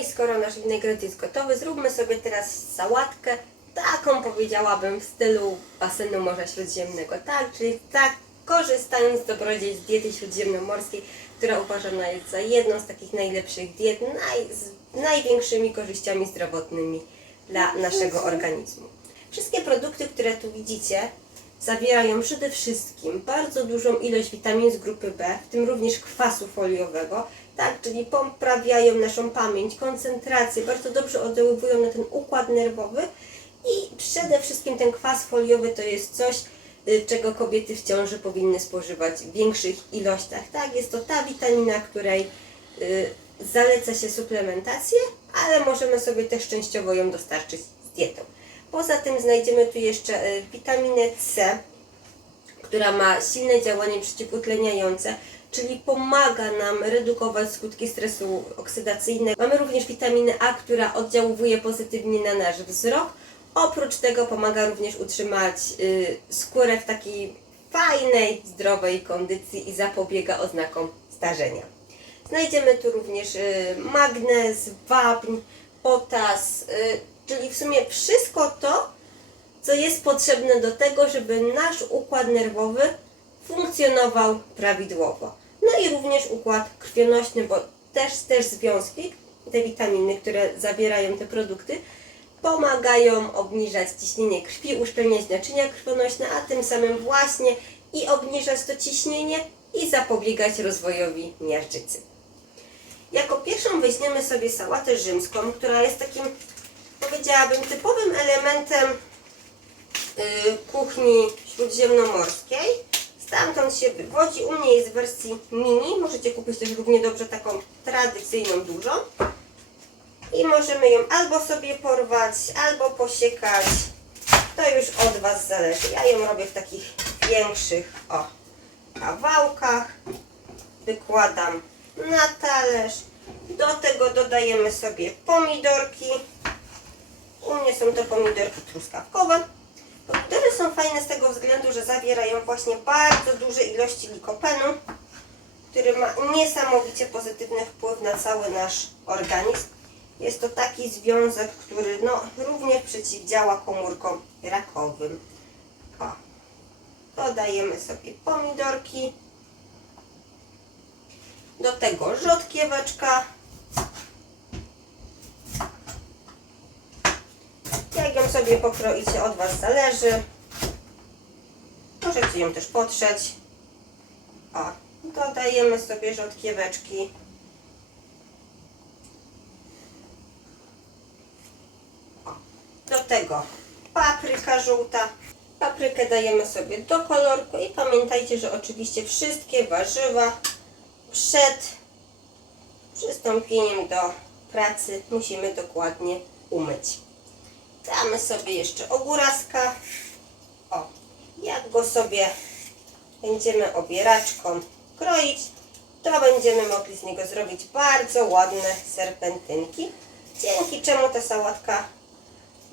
I skoro nasz winegret jest gotowy, zróbmy sobie teraz sałatkę, taką powiedziałabym w stylu basenu Morza Śródziemnego, tak? Czyli tak, korzystając z dobrodziejstw diety śródziemnomorskiej, która uważana jest za jedną z takich najlepszych diet, naj, z największymi korzyściami zdrowotnymi dla naszego organizmu. Wszystkie produkty, które tu widzicie, zawierają przede wszystkim bardzo dużą ilość witamin z grupy B, w tym również kwasu foliowego, tak, czyli poprawiają naszą pamięć, koncentrację, bardzo dobrze oddziałują na ten układ nerwowy i przede wszystkim ten kwas foliowy to jest coś, y, czego kobiety w ciąży powinny spożywać w większych ilościach. Tak, jest to ta witamina, której y, zaleca się suplementację, ale możemy sobie też częściowo ją dostarczyć z dietą. Poza tym znajdziemy tu jeszcze y, witaminę C, która ma silne działanie przeciwutleniające, czyli pomaga nam redukować skutki stresu oksydacyjnego. Mamy również witaminę A, która oddziałuje pozytywnie na nasz wzrok. Oprócz tego pomaga również utrzymać y, skórę w takiej fajnej, zdrowej kondycji i zapobiega oznakom starzenia. Znajdziemy tu również y, magnez, wapń, potas, czyli w sumie wszystko to, co jest potrzebne do tego, żeby nasz układ nerwowy funkcjonował prawidłowo. No i również układ krwionośny, bo też, też związki, te witaminy, które zawierają te produkty, pomagają obniżać ciśnienie krwi, uszczelniać naczynia krwionośne, a tym samym właśnie i obniżać to ciśnienie i zapobiegać rozwojowi miażdżycy. Jako pierwszą weźmiemy sobie sałatę rzymską, która jest takim, powiedziałabym, typowym elementem y, kuchni śródziemnomorskiej. Stamtąd się wywodzi. U mnie jest w wersji mini. Możecie kupić też równie dobrze taką tradycyjną, dużą. I możemy ją albo sobie porwać, albo posiekać. To już od Was zależy. Ja ją robię w takich większych o, kawałkach. Wykładam na talerz. Do tego dodajemy sobie pomidorki. U mnie są to pomidorki truskawkowe. Pomidory są fajne z tego względu, że zawierają właśnie bardzo duże ilości likopenu, który ma niesamowicie pozytywny wpływ na cały nasz organizm. Jest to taki związek, który no, również przeciwdziała komórkom rakowym. O. Dodajemy sobie pomidorki. Do tego rzodkieweczka. Jak ją sobie pokroicie, od Was zależy. Możecie ją też potrzeć. O, dodajemy sobie rzodkieweczki. Do tego papryka żółta. Paprykę dajemy sobie do kolorku i pamiętajcie, że oczywiście wszystkie warzywa przed przystąpieniem do pracy musimy dokładnie umyć. Damy sobie jeszcze ogóraska. O, jak go sobie będziemy obieraczką kroić, to będziemy mogli z niego zrobić bardzo ładne serpentynki, dzięki czemu ta sałatka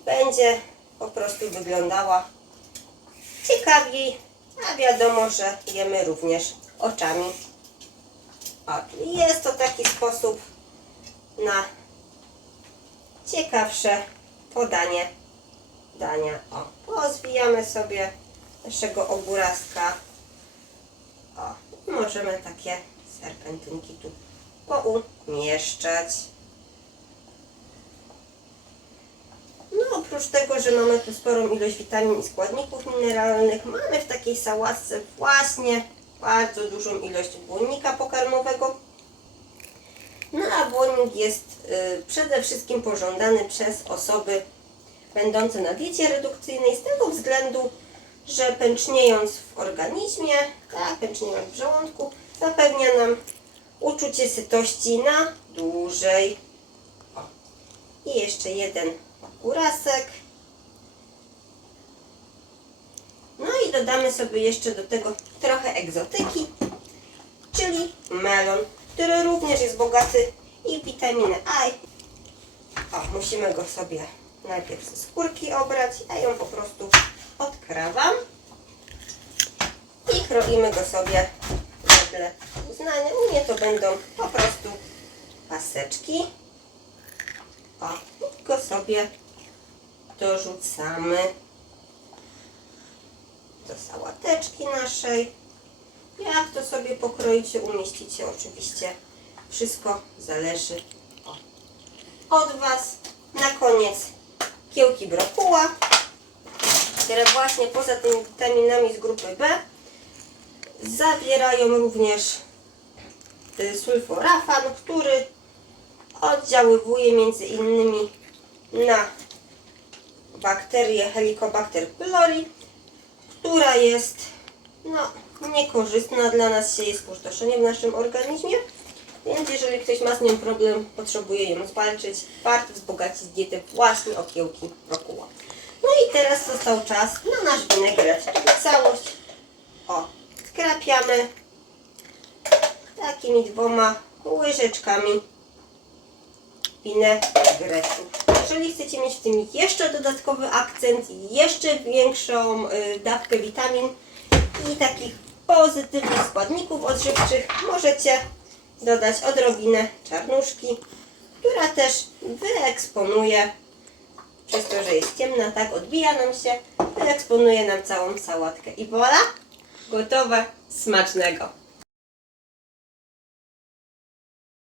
będzie po prostu wyglądała ciekawiej, a wiadomo, że jemy również oczami. O, jest to taki sposób na ciekawsze podanie dania. O, pozwijamy sobie naszego ogóraska. O, możemy takie serpentynki tu poumieszczać. No oprócz tego, że mamy tu sporą ilość witamin i składników mineralnych, mamy w takiej sałatce właśnie bardzo dużą ilość błonnika pokarmowego. No a błonnik jest przede wszystkim pożądany przez osoby będące na diecie redukcyjnej z tego względu, że pęczniejąc w organizmie, tak, pęczniejąc w żołądku, zapewnia nam uczucie sytości na dłużej. I jeszcze jeden kurasek. No i dodamy sobie jeszcze do tego trochę egzotyki, czyli melon, który również jest bogaty i witaminę A. O, musimy go sobie najpierw ze skórki obrać, a ją po prostu odkrawam i kroimy go sobie wedle uznania. U mnie to będą po prostu paseczki. O, go sobie dorzucamy do sałateczki naszej. Jak to sobie pokroicie, umieścicie oczywiście. Wszystko zależy od Was. Na koniec kiełki brokuła, które właśnie poza tymi witaminami z grupy B zawierają również y, sulforafan, który oddziaływuje między innymi na bakterię Helicobacter pylori, która jest no, niekorzystna dla nas, sieje spustoszenie w naszym organizmie. Więc jeżeli ktoś ma z nią problem, potrzebuje ją zwalczyć, warto wzbogacić dietę właśnie o kiełki brokuła. No i teraz został czas na nasz winegret. Całość o, skrapiamy takimi dwoma łyżeczkami winegretu. Jeżeli chcecie mieć w tym jeszcze dodatkowy akcent, jeszcze większą y, dawkę witamin i takich pozytywnych składników odżywczych, możecie dodać odrobinę czarnuszki, która też wyeksponuje, przez to, że jest ciemna, tak odbija nam się, wyeksponuje nam całą sałatkę. I voilà, gotowe, smacznego.